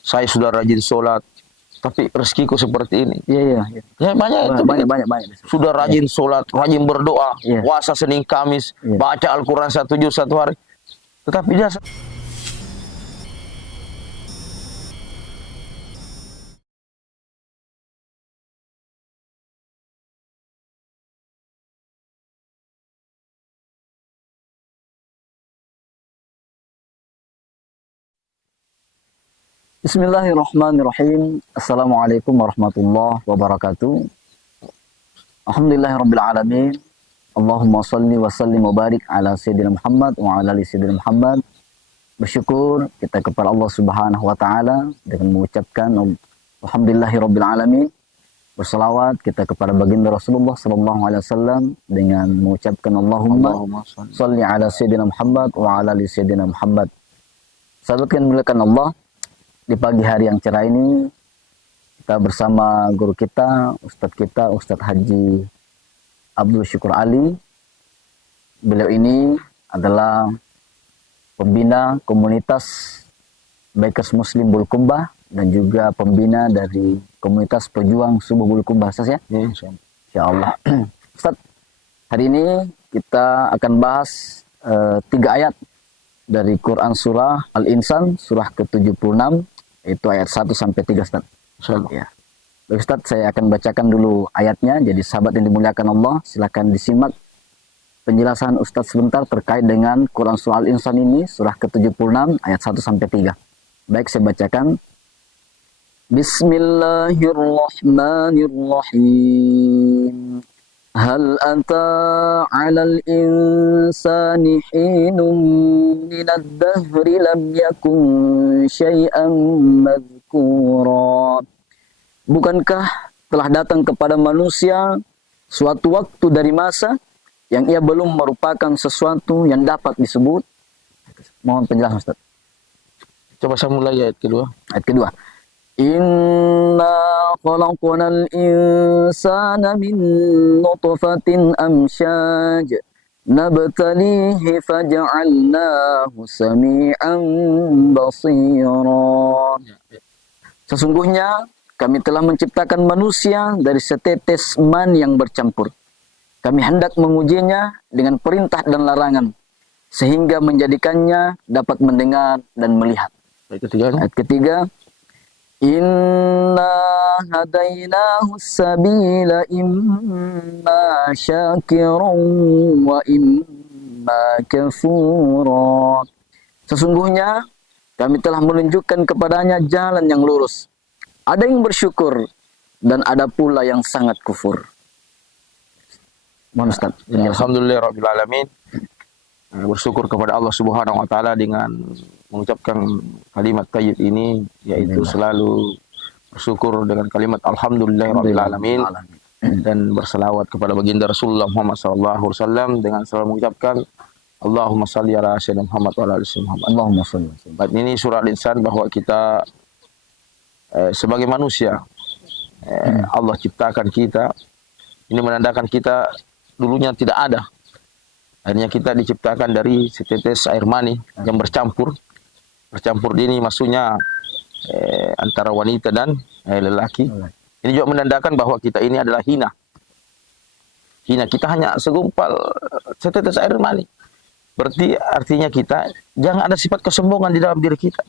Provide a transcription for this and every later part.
saya sudah rajin sholat, tapi rezekiku seperti ini. Iya. Ya banyak itu. Banyak. Sudah rajin sholat, rajin berdoa, Iya. puasa Senin Kamis, Iya. baca Al-Quran 1 juz 1 hari. Tetapi dia Bismillahirrahmanirrahim. Assalamualaikum warahmatullahi wabarakatuh. Alhamdulillahirabbil alamin. Allahumma shalli wa sallim wa barik ala sayyidina Muhammad wa ala ali sayyidina Muhammad. Bersyukur kita kepada Allah Subhanahu wa taala dengan mengucapkan alhamdulillahirabbil alamin. Berselawat kita kepada baginda Rasulullah sallallahu alaihi wasallam dengan mengucapkan Allahumma shalli ala sayyidina Muhammad wa ala ali sayyidina Muhammad. Sahabat yang dimuliakan Allah, di pagi hari yang cerah ini kita bersama guru kita, Ustadz Haji Abdul Syukur Ali. Beliau ini adalah pembina komunitas Bikers Muslim Bulukumba dan juga pembina dari komunitas pejuang Subuh Bulukumba, ya? Insyaallah. Ustadz, hari ini kita akan bahas 3 ayat dari Quran surah Al-Insan, surah ke-76, yaitu ayat 1 sampai 3, Ustaz. Ya. Baik, Ustaz, saya akan bacakan dulu ayatnya. Jadi sahabat yang dimuliakan Allah, silakan disimak penjelasan Ustaz sebentar terkait dengan Quran surah Al-Insan ini, surah ke-76 ayat 1 sampai 3. Baik, saya bacakan. Bismillahirrahmanirrahim. Hal ata 'alal insani hinun minad dahri lam yakun syai'an madhkura. Bukankah telah datang kepada manusia suatu waktu dari masa yang ia belum merupakan sesuatu yang dapat disebut? Mohon penjelasan, Ustaz. coba saya mulai ayat kedua. Ayat kedua. Inna khalaqnal insana min nutfatin amsyaj nabtalihi faja'alnahu sami'an basira. Sesungguhnya kami telah menciptakan manusia dari setetes man yang bercampur. Kami hendak mengujinya dengan perintah dan larangan sehingga menjadikannya dapat mendengar dan melihat. Ayat ketiga. Inna hadainahu sabila imma syakiran wa imma kafura. Sesungguhnya kami telah menunjukkan kepadanya jalan yang lurus. Ada yang bersyukur dan ada pula yang sangat kufur. Mohon Ustaz. Alhamdulillahirabbil alamin. Bersyukur kepada Allah Subhanahu wa taala dengan mengucapkan kalimat thayyib ini, yaitu selalu bersyukur dengan kalimat alhamdulillahirabbil alamin dan berselawat kepada baginda Rasulullah Muhammad sallallahu alaihi wasallam dengan selalu mengucapkan Allahumma shalli ala sayyidina Muhammad wa ala ali sayyidina Muhammad. Allahumma shalli. Ini surah Al-Insan bahwa kita sebagai manusia Allah ciptakan kita. Ini menandakan kita dulunya tidak ada. Akhirnya kita diciptakan dari setetes air mani yang bercampur. Bercampur ini maksudnya antara wanita dan lelaki. Ini juga menandakan bahwa kita ini adalah hina. Hina, kita hanya segumpal setetes air mani. Berarti artinya kita jangan ada sifat kesombongan di dalam diri kita.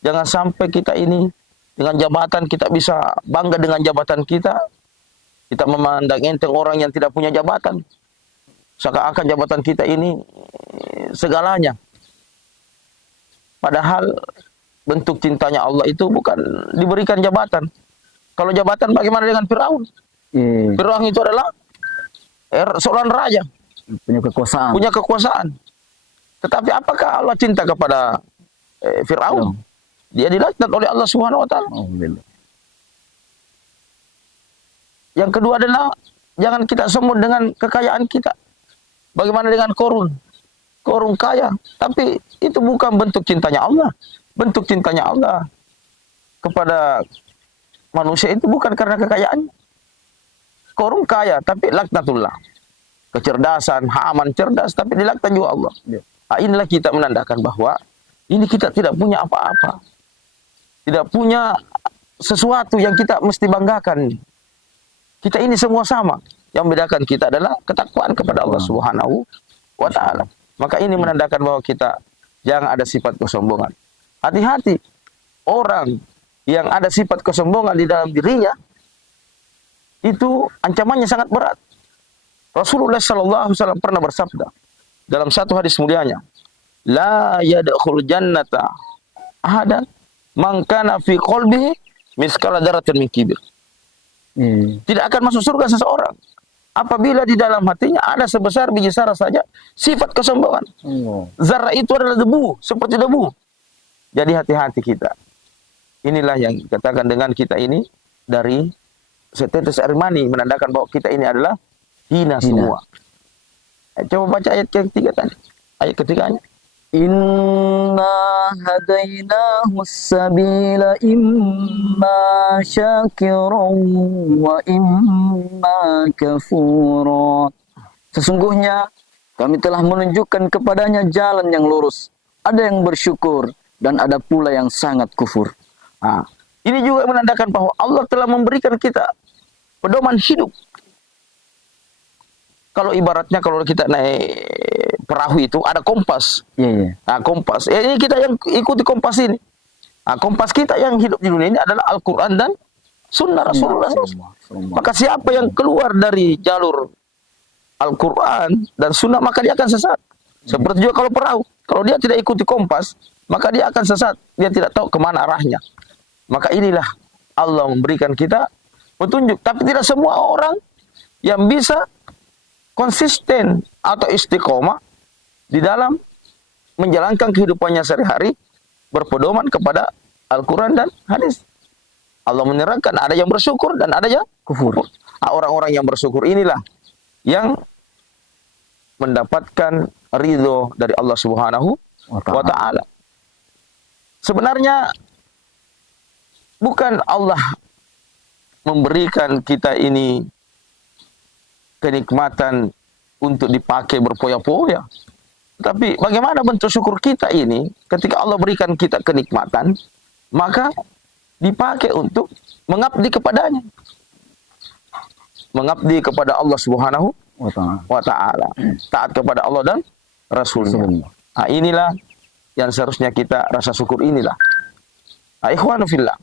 Jangan sampai kita ini dengan jabatan kita bisa bangga dengan jabatan kita. Kita memandang enteng orang yang tidak punya jabatan. Seakan-akan jabatan kita ini segalanya. Padahal bentuk cintanya Allah itu bukan diberikan jabatan. Kalau jabatan bagaimana dengan Firaun? Firaun itu adalah seorang raja. Punya kekuasaan. Tetapi apakah Allah cinta kepada Firaun? Dia dilaknat oleh Allah Subhanahu wa taala. Yang kedua adalah jangan kita sombong dengan kekayaan kita. Bagaimana dengan Korun? Korun kaya, tapi itu bukan bentuk cintanya Allah. Bentuk cintanya Allah kepada manusia itu bukan karena kekayaan. Korun kaya, tapi laknatullah. Kecerdasan, Haman cerdas, tapi dilaknat juga Allah. Inilah kita menandakan bahwa ini kita tidak punya apa-apa. tidak punya sesuatu yang kita mesti banggakan. Kita ini semua sama. Yang membedakan kita adalah ketakwaan kepada Allah Subhanahu wa Ta'ala. Maka ini menandakan bahwa kita jangan ada sifat kesombongan. Hati-hati orang yang ada sifat kesombongan di dalam dirinya, itu ancamannya sangat berat. Rasulullah SAW pernah bersabda dalam satu hadis mulianya, la yadkhul jannata ahadan man kana fi qalbihi miskala dzarratin min kibir. Tidak akan masuk surga seseorang apabila di dalam hatinya ada sebesar biji zarah saja sifat kesombongan. Zarah itu adalah debu, seperti debu. Jadi hati-hati kita. Inilah yang dikatakan dengan kita ini dari setetes air mani, menandakan bahwa kita ini adalah hina semua. Coba baca ayat ketiga tadi. Ayat ketiganya. Inna hadainahu sabila imma syakiran wa imma kafura. Sesungguhnya kami telah menunjukkan kepadanya jalan yang lurus. Ada yang bersyukur dan ada pula yang sangat kufur. Nah, ini juga menandakan bahwa Allah telah memberikan kita pedoman hidup. Kalau ibaratnya kalau kita naik perahu itu ada kompas. Nah, kompas. Ini kita yang ikuti kompas ini. Nah, kompas kita yang hidup di dunia ini adalah Al-Quran dan Sunnah Rasulullah. Maka siapa yang keluar dari jalur Al-Quran dan Sunnah, maka dia akan sesat. Seperti juga kalau perahu. Kalau dia tidak ikuti kompas, maka dia akan sesat. Dia tidak tahu kemana arahnya. Maka inilah Allah memberikan kita petunjuk. Tapi tidak semua orang yang bisa konsisten atau istiqomah di dalam menjalankan kehidupannya sehari-hari berpedoman kepada Al-Quran dan hadis. Allah menerangkan ada yang bersyukur dan ada yang kufur. Orang-orang yang bersyukur inilah yang mendapatkan ridho dari Allah Subhanahu wa Ta'ala. Sebenarnya bukan Allah memberikan kita ini kenikmatan untuk dipakai berpoya-poya. Tapi bagaimana bentuk syukur kita ini ketika Allah berikan kita kenikmatan, maka dipakai untuk mengabdi kepadanya. Mengabdi kepada Allah Subhanahu wa Ta'ala. Taat kepada Allah dan Rasulnya. Nah, inilah yang seharusnya kita rasa syukur inilah. Nah, ikhwanu fillah.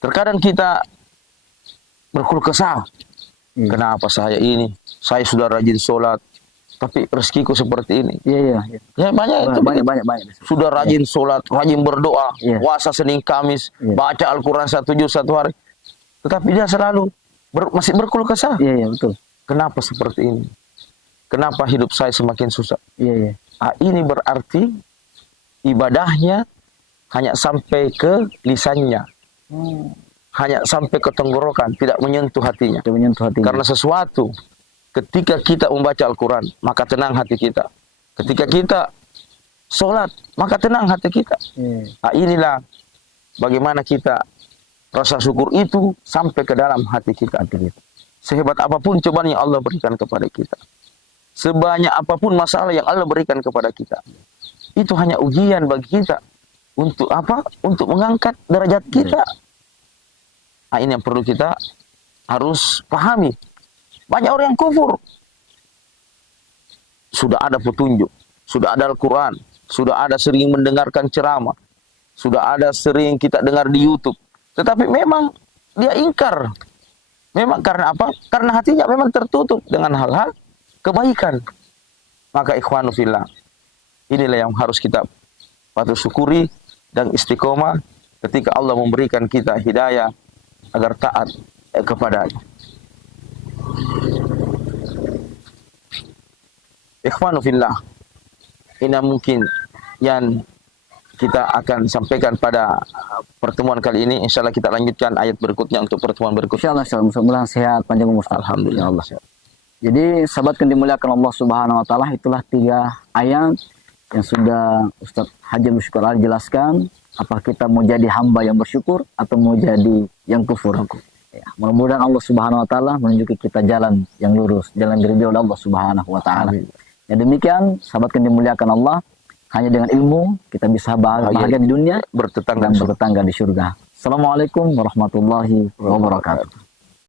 Terkadang kita berkeluh kesah. Kenapa saya ini? Saya sudah rajin sholat, tapi rezekiku seperti ini. Ya banyak itu. Banyak. Sudah rajin sholat, rajin berdoa, puasa Senin Kamis, baca Al-Quran 1 juz 1 hari. Tetapi dia selalu masih berkeluh kesah. Betul. Kenapa seperti ini? Kenapa hidup saya semakin susah? Ah, ini berarti ibadahnya hanya sampai ke lisannya. Hanya sampai ke tenggorokan, tidak menyentuh hatinya. Karena sesuatu, ketika kita membaca Al-Quran, maka tenang hati kita. Ketika kita sholat, maka tenang hati kita. Nah, inilah bagaimana kita rasa syukur itu sampai ke dalam hati kita. Sehebat apapun cobaan yang Allah berikan kepada kita, sebanyak apapun masalah yang Allah berikan kepada kita, itu hanya ujian bagi kita. Untuk apa? Untuk mengangkat derajat kita. Nah, ini yang perlu kita harus pahami. Banyak orang yang kufur. Sudah ada petunjuk, sudah ada Al-Quran, sudah ada sering mendengarkan ceramah, sudah ada sering kita dengar di YouTube. Tetapi memang dia ingkar. Memang karena apa? Karena hatinya memang tertutup dengan hal-hal kebaikan. Maka ikhwanu fillah, inilah yang harus kita patut syukuri dan istiqomah ketika Allah memberikan kita hidayah agar taat kepadanya. Ikhwanu fillah, ini mungkin yang kita akan sampaikan pada pertemuan kali ini. Insyaallah kita lanjutkan ayat berikutnya untuk pertemuan berikutnya. Insyaallah, mudah-mudahan sehat panjang umur. Alhamdulillah. Jadi sahabat yang dimuliakan Allah Subhanahu wa Ta'ala, itulah 3 ayat yang sudah Ustaz Haji Bersyukur Ali jelaskan. Apa kita mau jadi hamba yang bersyukur atau mau jadi yang kufur? Ya, mudah-mudahan Allah Subhanahu wa Ta'ala menunjuki kita jalan yang lurus, jalan diridhoi oleh Allah Subhanahu wa Ta'ala. Ya, demikian sahabat yang dimuliakan Allah, Hanya dengan ilmu kita bisa bahagia di dunia bertetangga dan bertetangga di surga. Assalamualaikum warahmatullahi wabarakatuh.